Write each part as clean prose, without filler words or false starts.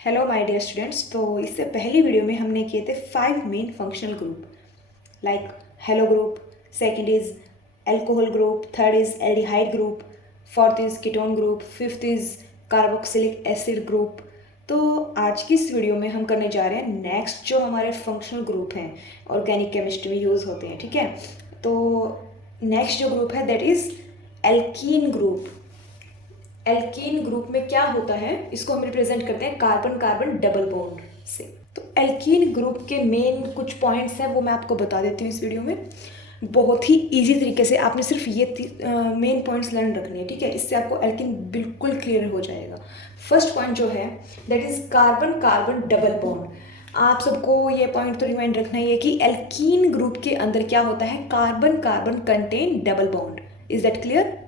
Hello my dear students. तो इससे पहली वीडियो में हमने किए थे 5 main functional group like hello group, second is alcohol group, third is aldehyde group, fourth is ketone group, fifth is carboxylic acid group. तो आज की इस वीडियो में हम करने जा रहे हैं नेक्स्ट जो हमारे फंक्शनल ग्रुप हैं, ऑर्गेनिक केमिस्ट्री में यूज़ होते हैं। ठीक है, तो नेक्स्ट जो ग्रुप है that is alkene group. Alkene group में क्या होता है, इसको हम रिप्रेजेंट करते हैं कार्बन कार्बन डबल बॉन्ड से। तो एल्कीन ग्रुप के मेन कुछ पॉइंट्स हैं वो मैं आपको बता देती हूँ इस वीडियो में। बहुत ही इजी तरीके से आपने सिर्फ ये मेन पॉइंट्स लर्न रखने हैं। ठीक है, इससे आपको एल्कीन बिल्कुल क्लियर हो जाएगा। फर्स्ट पॉइंट जो है that is carbon carbon double bond. आप सबको ये पॉइंट तो रिमाइंड रखना ही है कि एल्कीन ग्रुप के अंदर क्या होता है, carbon carbon contain double bond. Is that clear?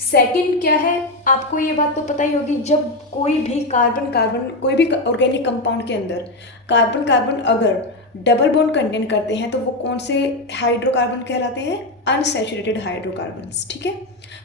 Second क्या है, आपको ये बात तो पता ही होगी, जब कोई भी कार्बन कार्बन कोई भी ऑर्गेनिक कंपाउंड के अंदर कार्बन कार्बन अगर डबल बॉन्ड कंटेन करते हैं तो वो कौन से हाइड्रोकार्बन कहलाते हैं? Unsaturated hydrocarbons. ठीक है,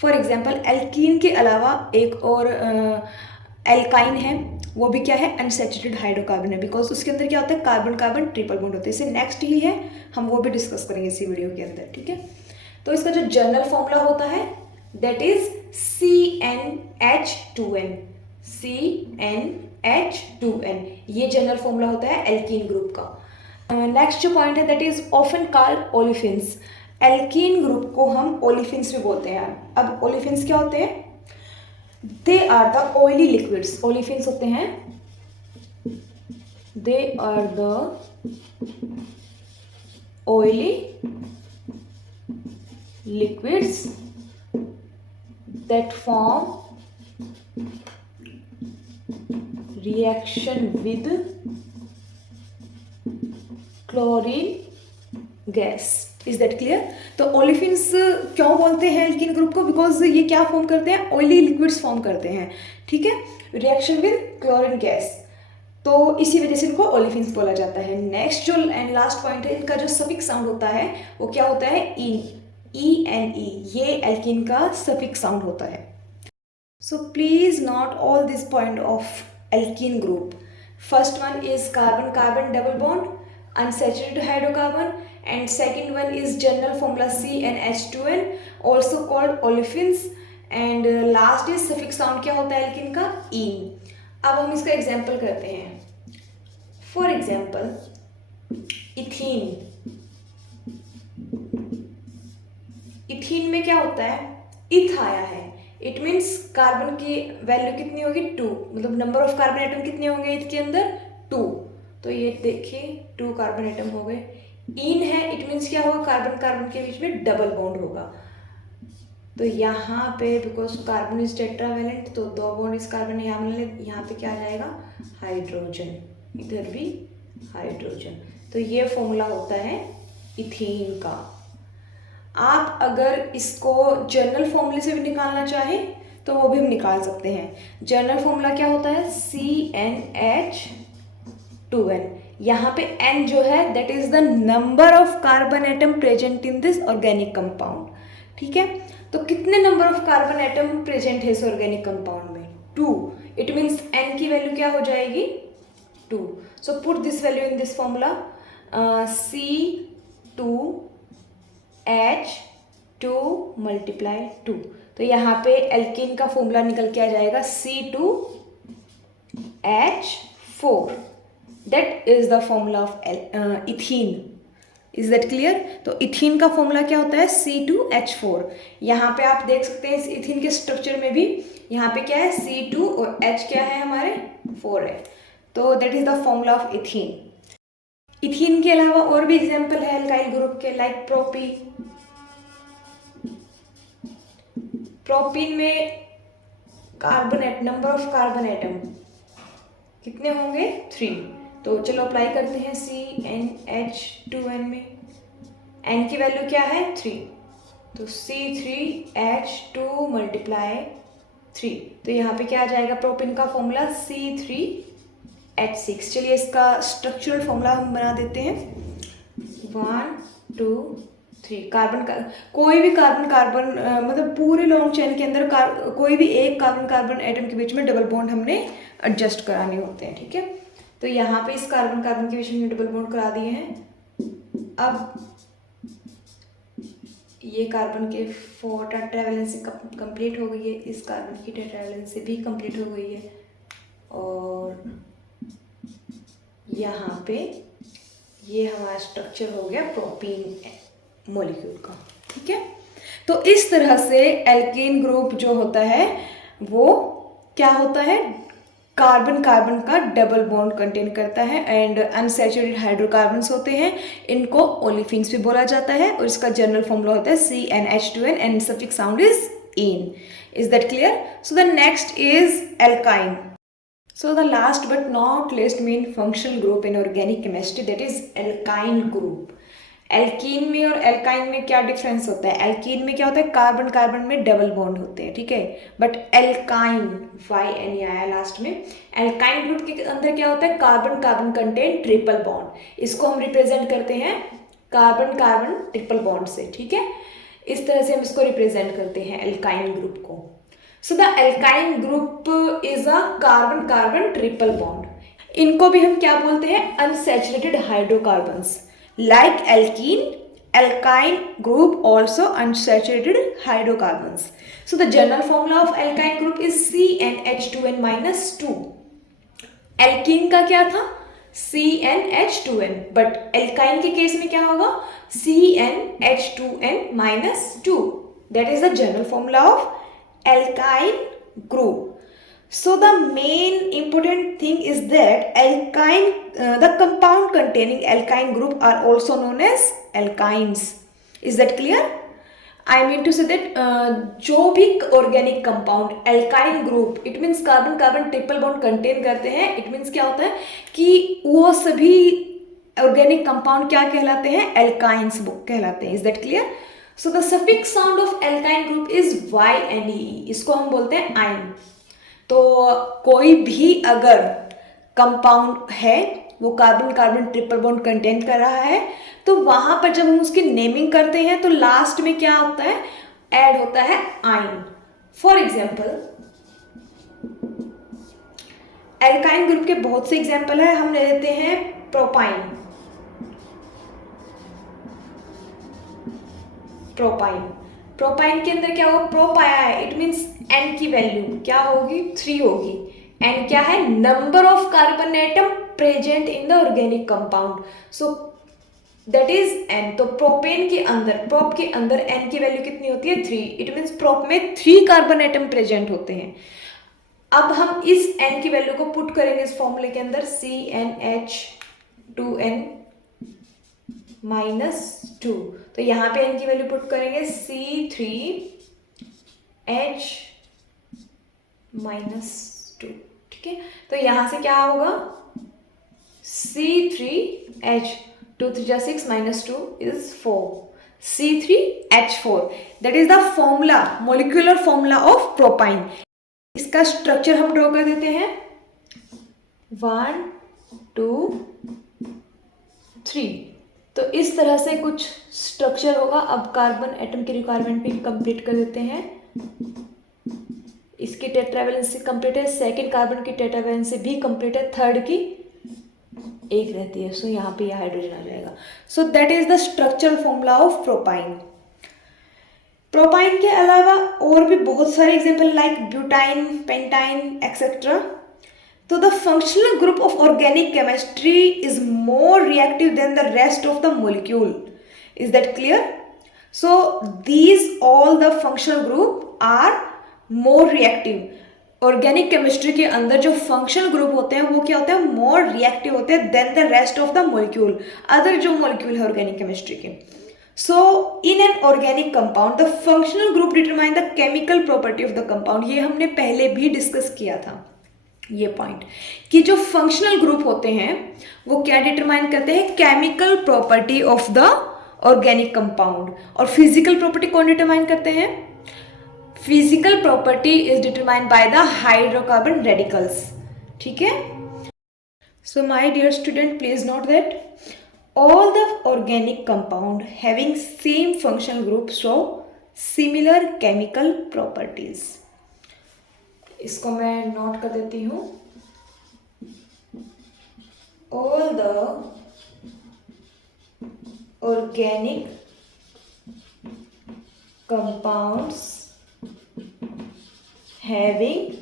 फॉर एग्जांपल एल्कीन के अलावा एक और एल्काइन है, वो भी क्या है, अनसैचुरेटेड हाइड्रोकार्बन है, बिकॉज उसके अंदर क्या होता है, कार्बन कार्बन ट्रिपल बॉन्ड होते हैं। इससे नेक्स्ट ही है, हम वो भी डिस्कस करेंगे इसी वीडियो के अंदर। ठीक है, तो इसका जो जनरल फॉर्मूला होता है that is CnH2n। CnH2n ये जनरल फॉर्मूला होता है एल्कीन ग्रुप का। नेक्स्ट जो पॉइंट है that is often called olefins. Alkene group को हम ओलिफिन्स भी बोलते हैं। अब ओलिफिन्स क्या होते हैं? They are the oily liquids. Olefins होते हैं, they are the oily liquids that form reaction with chlorine gas। Is that clear? तो ओलिफिन्स क्यों बोलते हैं एल्कीन ग्रुप को? बिकॉज ये क्या फॉर्म करते हैं, ऑयली लिक्विड्स फॉर्म करते हैं। ठीक है, रिएक्शन विद क्लोरीन गैस, तो इसी वजह से इनको ओलिफिन्स बोला जाता है। नेक्स्ट जो एंड लास्ट पॉइंट है, इनका जो सफिक्स साउंड होता है वो क्या होता है, इन। ENE ये एल्कीन का सफिक्स साउंड होता है। So please note all this point of alkene group. First one is carbon carbon double bond, unsaturated hydrocarbon, and second one is general formula CnH2n also called olefins, and last is suffix sound क्या होता है alkene का, इन। अब हम इसका example करते हैं। For example ethene. Ethene में क्या होता है, इथ आया है, इट मीन्स कार्बन की वैल्यू कितनी होगी, 2, मतलब नंबर ऑफ कार्बन एटम कितने होंगे इथ के अंदर, 2। तो ये देखिए 2 कार्बन एटम हो गए। इन है, इट मीन्स क्या होगा, कार्बन कार्बन के बीच में डबल बॉन्ड होगा। तो यहाँ पे बिकॉज कार्बन इज टेट्रावेलेंट तो 2 बॉन्ड इस कार्बन यहाँ मिलने, यहाँ पे क्या आ जाएगा, हाइड्रोजन, इधर भी हाइड्रोजन। तो ये फॉर्मूला होता है इथीन का। आप अगर इसको जनरल फॉर्मूले से भी निकालना चाहें तो वो भी हम निकाल सकते हैं। जनरल फॉर्मूला क्या होता है, CnH2n। यहाँ पे n जो है that is the number of carbon atom present in this organic compound. ठीक है, तो कितने number of carbon atom present है इस ऑर्गेनिक कंपाउंड में, 2। इट मीन्स n की वैल्यू क्या हो जाएगी, 2। So put this value in this formula, C2H2 multiply 2। तो यहाँ पे एल्कीन का फॉर्मूला निकल के आ जाएगा C2H4। That is the formula of ethene. Is that clear? तो इथीन का फॉर्मूला क्या होता है, C2H4। यहाँ पे आप देख सकते हैं इस इथीन के स्ट्रक्चर में भी यहाँ पे क्या है, C2 और H क्या है हमारे, 4 है। तो that is the formula of ethene. Ethene के अलावा और भी एग्जाम्पल है एल्काइल ग्रुप के, लाइक प्रोपीन। प्रोपीन में carbon number of carbon atom कितने होंगे, 3। तो चलो अप्लाई करते हैं CnH2n में, n की वैल्यू क्या है, 3। तो C3H2 मल्टीप्लाई 3। तो यहाँ पे क्या आ जाएगा, प्रोपीन का फॉर्मूला C3H6। चलिए इसका स्ट्रक्चरल फॉर्मूला हम बना देते हैं। 1 2 3 कार्बन का कोई भी कार्बन मतलब पूरे लॉन्ग चेन के अंदर कोई भी एक कार्बन कार्बन एटम के बीच में डबल बॉन्ड हमने एडजस्ट कराने होते हैं, ठीक है। तो यहाँ पे इस कार्बन कार्बन के बीच में डबल बॉन्ड करा दिए हैं। अब ये कार्बन के 4 टेट्रावैलेंसी कंप्लीट हो गई है, इस कार्बन की टेट्रावैलेंसी भी कंप्लीट हो गई है, और यहाँ पे ये हमारा स्ट्रक्चर हो गया प्रोपीन मॉलिक्यूल का, ठीक है। तो इस तरह से एल्केन ग्रुप जो होता है वो क्या होता है, कार्बन कार्बन का डबल बॉन्ड कंटेन करता है एंड अनसैचुरेटेड हाइड्रोकार्बन्स होते हैं, इनको ओलिफिन्स भी बोला जाता है, और इसका जनरल फॉर्मूला होता है CnH2n and suffix sound is in. Is that clear? So the next is alkyne. So the last but not least main functional group in organic chemistry, that is alkyne group. Alkene में और alkyne में क्या difference होता है? Alkene में क्या होता है, कार्बन कार्बन में डबल बॉन्ड होते हैं, ठीक है। बट एल्काइन YN आया लास्ट में। एल्काइन ग्रुप के अंदर क्या होता है, carbon carbon contain triple bond. इसको हम रिप्रेजेंट करते हैं कार्बन कार्बन ट्रिपल बॉन्ड से, ठीक है। इस तरह से हम इसको रिप्रेजेंट करते हैं एल्काइन ग्रुप को। So the alkyne group is a carbon-carbon triple bond. इनको भी हम क्या बोलते हैं, unsaturated hydrocarbons. Like alkene, alkyne group also unsaturated hydrocarbons. So the general formula of alkyne group is CnH2n minus 2. Alkene का क्या था, CnH2n, but alkyne के केस में क्या होगा, CnH2n minus 2. That is the general formula of alkyne group. So the main important thing is that alkyne, the compound containing alkyne group are also known as alkynes. Is that clear? I mean to say that जो भी organic compound alkyne group, it means carbon carbon triple bond contain करते हैं, it means क्या होता है कि वो सभी organic compound क्या कहलाते हैं, alkynes कहलाते हैं. Is that clear? So the suffix sound of alkyne group is YNE. इसको हम बोलते हैं आइन. तो कोई भी अगर कंपाउंड है वो carbon carbon triple bond contain कर रहा है, तो वहां पर जब हम उसकी नेमिंग करते हैं तो लास्ट में क्या होता है, ऐड होता है आइन. फॉर एग्जाम्पल एल्काइन ग्रुप के बहुत से एग्जाम्पल है. हम ले लेते हैं प्रोपाइन. प्रोपाइन के अंदर क्या होगा, प्रोप आया है, इट मीन्स एन की वैल्यू क्या होगी, 3 होगी. एन क्या है, number of carbon atom present in the organic compound, so that is an. तो प्रोपेन के अंदर, प्रोप के अंदर एन की वैल्यू कितनी होती है, 3. इट मीन्स प्रोप में 3 कार्बन एटम प्रेजेंट होते हैं. अब हम इस एन की वैल्यू को पुट करेंगे इस फॉर्मूले के अंदर, CnH2n -2. तो यहाँ पे n की वैल्यू पुट करेंगे C3H -2. ठीक है, तो यहाँ से क्या होगा, C3H 2 3 जा 6 -2 is 4. C3H4 that is the formula, molecular formula of propine. इसका स्ट्रक्चर हम ड्रॉ कर देते हैं, 1 2 3. तो इस तरह से कुछ स्ट्रक्चर होगा. अब कार्बन एटम की रिक्वायरमेंट भी कंप्लीट कर देते हैं. इसकी टेट्रावैलेंसी कंप्लीट है, सेकंड कार्बन की टेट्रावैलेंसी भी कंप्लीट है, थर्ड की एक रहती है. सो यहाँ पे यह हाइड्रोजन आ जाएगा. So that is the structural formula of propyne. Propyne के अलावा और भी बहुत सारे example like butyne, pentyne etcetera. So the functional group of organic chemistry is more reactive than the rest of the molecule. Is that clear? So these all the functional group are more reactive. Organic chemistry के अंदर जो functional group होते हैं वो क्या होते हैं, more reactive होते हैं than the rest of the molecule. Other जो molecule है organic chemistry के. So in an organic compound the functional group determine the chemical property of the compound. ये हमने पहले भी डिस्कस किया था ये पॉइंट, कि जो फंक्शनल ग्रुप होते हैं वो क्या डिटरमाइन करते हैं, chemical property of the organic compound. और फिजिकल प्रॉपर्टी कौन डिटरमाइन करते हैं, physical property is determined by the hydrocarbon radicals. ठीक है. So my dear student, please note that all the organic compound having same functional group show similar chemical properties. इसको मैं note कर देती हूँ. all the organic compounds having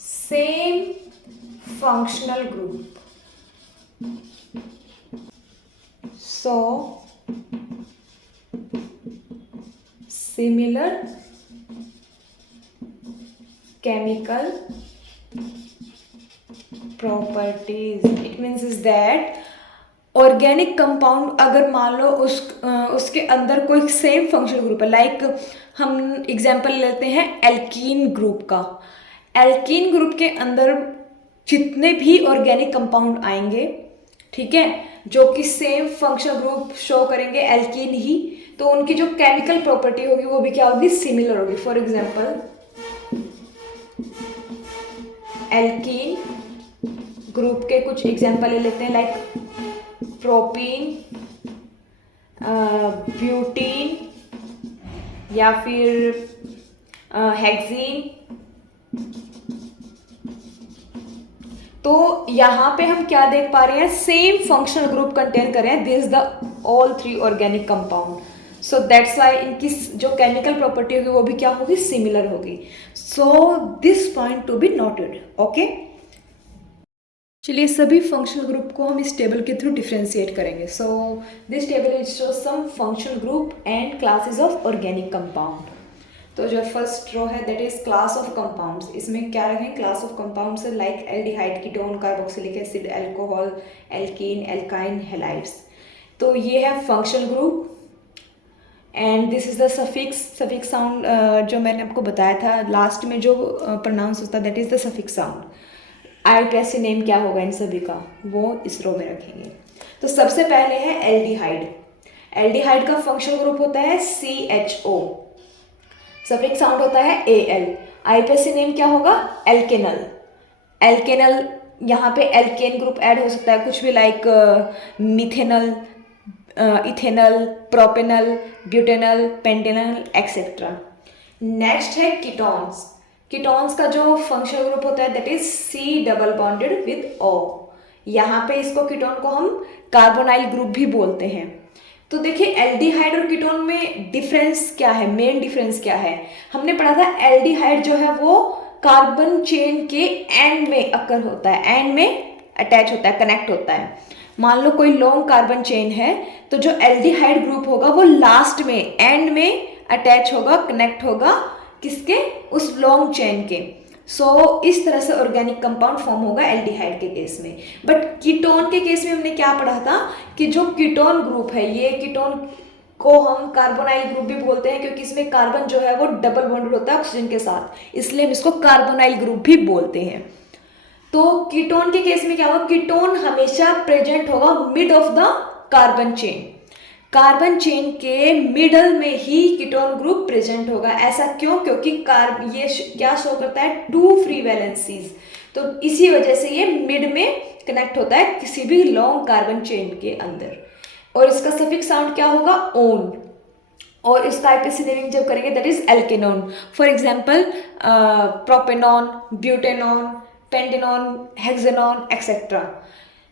same functional group. So similar chemical properties. It means is that organic compound अगर मान लो उसके अंदर कोई सेम फंक्शनल ग्रुप है, लाइक हम एग्जांपल लेते हैं एल्कीन ग्रुप का। एल्कीन ग्रुप के अंदर जितने भी ऑर्गेनिक कंपाउंड आएंगे, ठीक है, जो कि सेम फंक्शनल ग्रुप शो करेंगे एल्कीन ही, तो उनकी जो केमिकल प्रॉपर्टी होगी वो भी क्या होगी, सिमिलर होगी। फॉर एग्जांपल एल्कीन ग्रुप के कुछ एग्जांपल ले लेते हैं, लाइक प्रोपीन, ब्यूटीन या फिर हेक्सीन। तो यहाँ पे हम क्या देख पा रहे हैं, सेम फंक्शनल ग्रुप कंटेन कर रहे हैं this the all three organic compound. So that's why इनकी जो केमिकल प्रॉपर्टी होगी वो भी क्या होगी, सिमिलर होगी। So this point to be noted. Okay, चलिए सभी फंक्शनल ग्रुप को हम इस टेबल के थ्रू डिफ्रेंशिएट करेंगे। So this table is show some functional group and classes of organic compound. तो जो फर्स्ट रो है that is class of compounds. इसमें क्या रखें, class of compounds like aldehyde, ketone, carboxylic acid, alcohol, alkene, alkyne, halides. तो ये है functional group and this is the suffix sound जो मैंने आपको बताया था लास्ट में जो प्रोनाउंस होता है that is the suffix sound. IUPAC name क्या होगा इन सभी का, वो इस रो में रखेंगे। तो सबसे पहले है एल्डिहाइड। एल्डिहाइड का फंक्शनल ग्रुप होता है CHO, सफिक्स साउंड होता है AL। IUPAC नेम क्या होगा, एल्केनल। एल्केनल, यहाँ पे एल्केन ग्रुप ऐड हो सकता है कुछ भी, like methanal, ethanal, propanal, butanal, Pantanal etcetera. Next है कीटोन्स। कीटोन्स का जो फंक्शनल ग्रुप होता है that is C double bonded with O। यहाँ पे इसको कीटोन को हम कार्बोनाइल ग्रुप भी बोलते हैं। तो देखिए एल्डिहाइड और कीटोन में डिफरेंस क्या है, मेन डिफरेंस क्या है, हमने पढ़ा था एल्डिहाइड जो है वो कार्बन चेन के एंड में अकर होता है, एंड में अटैच होता है, कनेक्ट होता है। मान लो कोई लॉन्ग कार्बन चेन है तो जो एल्डिहाइड ग्रुप होगा वो लास्ट में, एंड में अटैच होगा, कनेक्ट होगा किसके, उस लॉन्ग चेन के। सो इस तरह से ऑर्गेनिक कंपाउंड फॉर्म होगा एल्डिहाइड के केस में। बट कीटोन के केस में हमने क्या पढ़ा था कि जो कीटोन ग्रुप है, ये कीटोन को हम कार्बोनाइल ग्रुप भी बोलते हैं क्योंकि इसमें कार्बन जो है वो डबल बॉन्डेड होता है ऑक्सीजन के साथ, इसलिए हम इसको कार्बोनाइल ग्रुप भी बोलते हैं। तो कीटोन के केस में क्या होगा, कीटोन हमेशा प्रेजेंट होगा mid of the carbon chain. Carbon chain के मिडल में ही कीटोन ग्रुप प्रेजेंट होगा। ऐसा क्यों, क्योंकि ये क्या शो करता है, 2 फ्री वैलेंसीज। तो इसी वजह से ये मिड में कनेक्ट होता है किसी भी लॉन्ग कार्बन चेन के अंदर। और इसका सफिक्स साउंड क्या होगा, ओन। और इसका IUPAC नेमिंग जब करेंगे that is alkanone. For example propanone, butanone, pentanone, hexanone etcetera.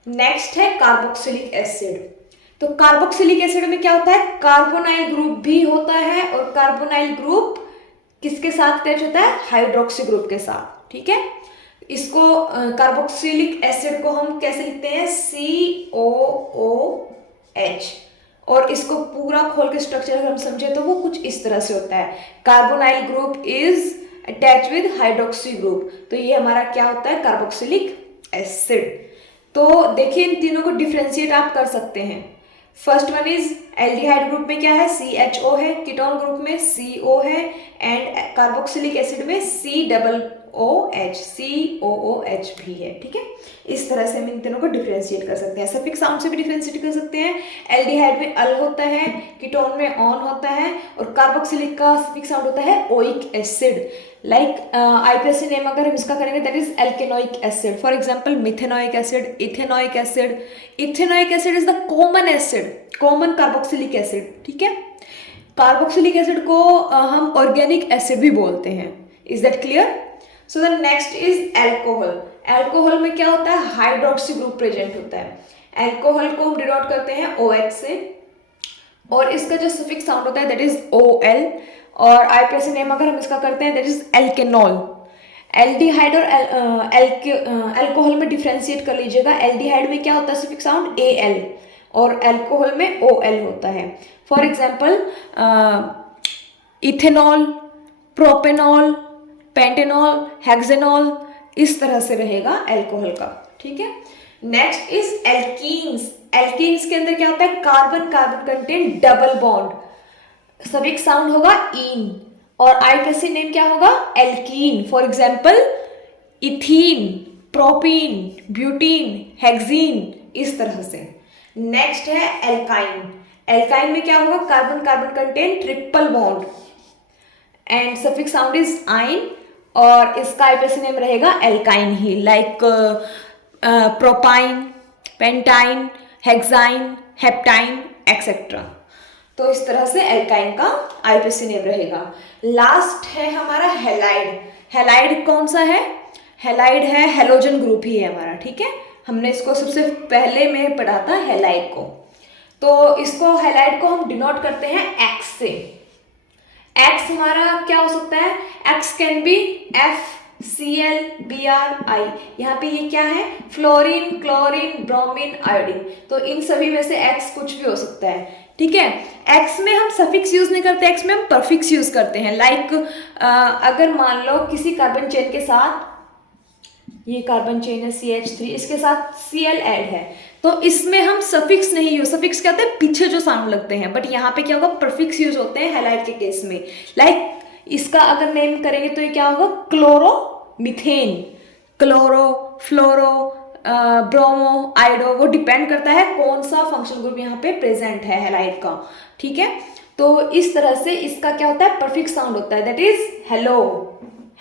Next है कार्बोक्सिलिक एसिड। तो कार्बोक्सिलिक एसिड में क्या होता है, कार्बोनाइल ग्रुप भी होता है और कार्बोनाइल ग्रुप किसके साथ अटैच होता है, हाइड्रोक्सी ग्रुप के साथ। ठीक है, इसको कार्बोक्सिलिक एसिड को हम कैसे लिखते हैं, COOH। और इसको पूरा खोल के स्ट्रक्चर अगर हम समझे तो वो कुछ इस तरह से होता है, carbonyl group is attach with hydroxy group. तो ये हमारा क्या होता है, कार्बोक्सिलिक एसिड। तो देखिए इन तीनों को डिफ्रेंशिएट आप कर सकते हैं। First one is aldehyde group में क्या है, CHO है, कीटोन ग्रुप में CO है, एंड कार्बोक्सिलिक एसिड में COOH भी है। ठीक है, इस तरह से हम इन तीनों को डिफ्रेंशिएट कर सकते हैं। सफिक्स साउंड से भी डिफ्रेंशिएट कर सकते हैं। एल्डिहाइड में अल होता है, कीटोन में ऑन होता है, और कार्बोक्सिलिक का सफिक्स साउंड होता है oic acid. Like IUPAC name अगर हम इसका करेंगे that is alkanoic acid. For example methanoic acid, ethanoic acid. Ethanoic acid is the common acid, common carboxylic acid. ठीक है, कार्बोक्सिलिक एसिड को हम ऑर्गेनिक एसिड भी बोलते हैं। Is that clear? So the next is alcohol. Alcohol में क्या होता है, हाइड्रोक्सी ग्रुप प्रेजेंट होता है। एल्कोहल को हम डिनोट करते हैं OH से, और इसका जो सफिक्स साउंड होता है दैट इज OL, और IUPAC नेम अगर हम इसका करते हैं दैट इज एल्केनॉल। एल्डिहाइड और एल्कोहल में डिफ्रेंशिएट कर लीजिएगा। एल्डिहाइड में क्या होता है सफिक्स साउंड AL, और एल्कोहल में OL होता है। For example ethanol, propanol, pentanol, hexanol, इस तरह से रहेगा एल्कोहल का, ठीक है। Next is alkenes. एल्कीन्स के अंदर क्या होता है, carbon carbon content double bond, suffix sound होगा इन, और IUPAC नेम क्या होगा, alkene. For example ethene, propene, butene, hexene, इस तरह से। नेक्स्ट है एल्काइन। एल्काइन में क्या होगा, carbon carbon content triple bond, and suffix sound is yne, और इसका IUPAC नेम रहेगा एल्काइन ही, like propyne, pentyne, hexyne, heptyne, etcetera. तो इस तरह से एल्काइन का IUPAC नेम रहेगा। लास्ट है हमारा हेलाइड। हेलाइड कौन सा है, हेलाइड है हेलोजन ग्रुप ही है हमारा, ठीक है। हमने इसको सबसे पहले में पढ़ा था हेलाइड को। तो इसको हेलाइड को हम डिनोट करते हैं X से। X हमारा क्या हो सकता है, X can be FCl Br I। यहाँ पे ये क्या है, फ्लोरीन, क्लोरीन, ब्रोमीन, आयोडीन। तो इन सभी में से X कुछ भी हो सकता है, ठीक है। X में हम सफिक्स यूज नहीं करते, X में हम प्रफिक्स यूज करते हैं। लाइक अगर मान लो किसी कार्बन चेन के साथ, ये कार्बन चेन है CH3, इसके साथ Cl ऐड है, तो इसमें हम सफिक्स नहीं यूज, सफिक्स क्या होता है, पीछे जो साउंड लगते हैं, बट यहाँ पे क्या होगा, प्रफिक्स यूज होते हैं हैलाइड के केस में। लाइक इसका अगर नेम करेंगे तो ये क्या होगा, क्लोरोमीथेन, क्लोरो, फ्लोरो, ब्रोमो, आइडो, वो डिपेंड करता है कौन सा फंक्शनल ग्रुप यहाँ पे प्रेजेंट है हैलाइड का, ठीक है। तो इस तरह से इसका क्या होता है, प्रफिक्स साउंड होता है, that is hello,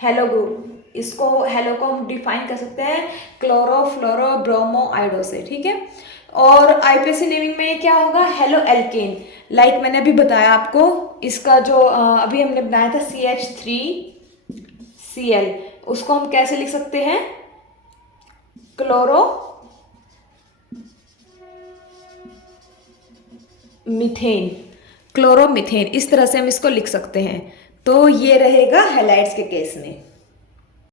hello group. इसको हेलो को हम डिफाइन कर सकते हैं क्लोरो, फ्लोरो, ब्रोमो, आइडो से, ठीक है। और IUPAC नेमिंग में क्या होगा, हेलो एल्केन। लाइक मैंने अभी बताया आपको, इसका जो अभी हमने बनाया था CH3Cl, उसको हम कैसे लिख सकते हैं, क्लोरो मीथेन, क्लोरोमीथेन, इस तरह से हम इसको लिख सकते हैं। तो ये रहेगा हैलाइड्स के केस में।